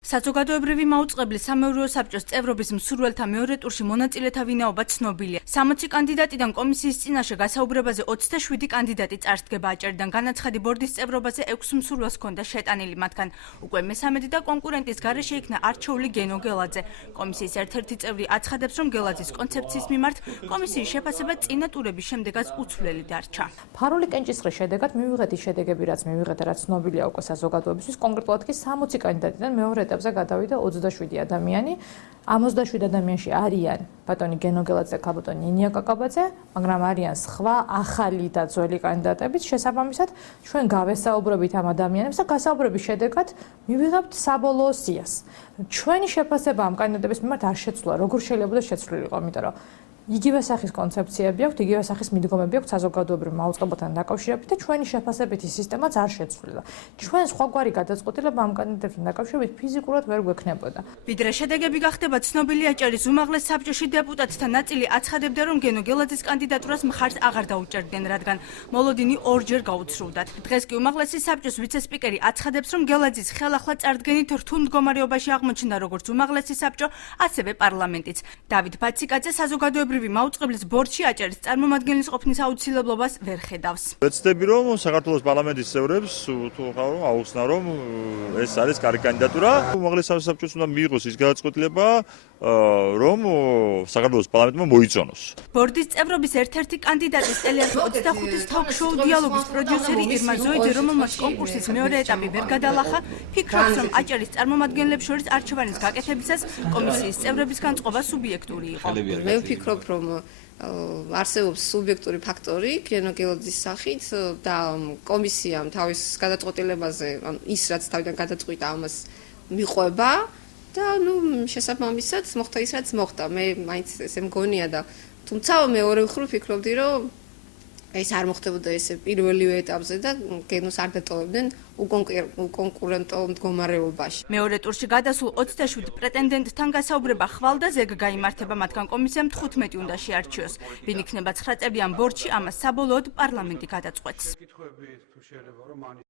საზოგადოებრივი მაუწყებლის სამეურვეო საბჭოს წევრობის მსურველთა მეორე ტურში მონაწილეთა ვინაობა ცნობილია. 60 კანდიდატიდან კომისიის წინაშე გასაუბრებაზე 27 კანდიდატი წარსდგება აჭერიდან. განაცხადი ბორდის წევრობაზე 6 მსურველს ჰქონდა შეტანილი, მათგან უკვე მესამედი და კონკურენტის გარეშე იქნა არჩეული გენო გელაძე. კომისიის ერთ-ერთი წევრი აცხადებს, რომ გელაძის კონცეფციის მიმართ კომისიის შეფასება წინა ტურების შემდეგაც უცვლელი დარჩა. ფარული კენჭისყრის შედეგად მივიღეთ ის შედეგები, რაც მივიღეთ, რაც ცნობილია უკვე საზოგადოებისთვის, კონკრეტულად კი 60 კანდიდატიდან მეორე ეტაპზე გადავიდა 27 ადამიანი. ამ 27 ადამიანში არიან ბატონი გენო გელაძე, ბატონი ნინია კაკაბაძე, მაგრამ არიან სხვა ახალი და ძველი კანდიდატებიც. შესაბამისად, ჩვენ გავესაუბრებით ამ ადამიანებს და გასაუბრების შედეგად მივიღებთ საბოლოო სიას. ჩვენი შეფასება ამ კანდიდატების მიმართ არ შეცვლა, როგორ შეიძლება შეცვლილიყო, იმიტომ რომ იგივე სახის კონცეფციები აქვს, იგივე სახის მიდგომები აქვს საზოგადოებრივ მაუწყებელთან დაკავშირებით და ჩვენი შეფასებითი სისტემაც არ შეცვლილა. ჩვენ სხვაგვარი გადაწყვეტილება ამ კანდიდატებთან დაკავშირებით ფიზიკურად ვერ გვექნებოდა. ვიდრე შედეგები გახდება ცნობილი, აჭარის უმაღლეს საბჭოში დეპუტატთა ნაწილი აცხადებდა, რომ გენო გელაძის კანდიდატურას მხარს აღარ დაუჭერდნენ, რადგან მოლოდინი ორჯერ გაუცრუვდათ. დღეს კი უმაღლესი საბჭოს ვიცე-სპიკერი აცხადებს, რომ გელაძის ხელახლა წარდგენით რთულ მდგომარეობაში აღმოჩნდა როგორც უმაღლესი საბჭო, ასევე პარლამენტიც. დავით ბაციკაძე საზოგადოებრივი მაუწყებლის ბორდში აჭარის წარმომადგენლის ყოფნის აუცილებლობას ვერ ხედავს. ვეცდები, რომ საქართველოს პარლამენტის წევრებს აუხსნა, რომ ეს არის კარგი კანდიდატურა. უმაღლეს საბჭოს უნდა მიიღოს ის გადაწყვეტილება, რომ საქართველოს პარლამენტმა მოიწონოს. ბორდის წევრობის ერთ-ერთი კანდიდატის ტელეარხ 25-ის თოქ-შოუ დიალოგის პროდიუსერი ირმა ზოიძე, რომელმაც კონკურსის მეორე ეტაპი ვერ გადალახა, ფიქრობს, რომ აჭარის წარმომადგენლებს შორის არჩევანის გაკეთებისას კომისიის წევრებისგან წყობა სუბიექტური იყო. მე ვფიქრობ, რომ არსებობს სუბიექტური ფაქტორი გენო გელაძის სახით და კომისიამ თავის გადაწყვეტილებაზე ის რაც თავიდან გადაწყვიტა ამას მიყვება და შესაბამისად მოხდა ის რაც მოხდა. მე მაინც ესე მგონია და თუმცა მეორე მხრივ ვფიქრობდი, რომ ეს არ მოხდებოდა ესე პირველივე ეტაპზე და გენოს არ დატოვებდნენ უკონკურენტო მდგომარეობაში. მეორე ტურში გადასულ 27 პრეტენდენტთან გასაუბრება ხვალ და ზეგ გაიმართება, მათგან კომისიამ 15 უნდა შეარჩიოს. ვინ იქნება 9 წევრიან ბორდში, ამას საბოლოოდ პარლამენტი გადაწყვეტს.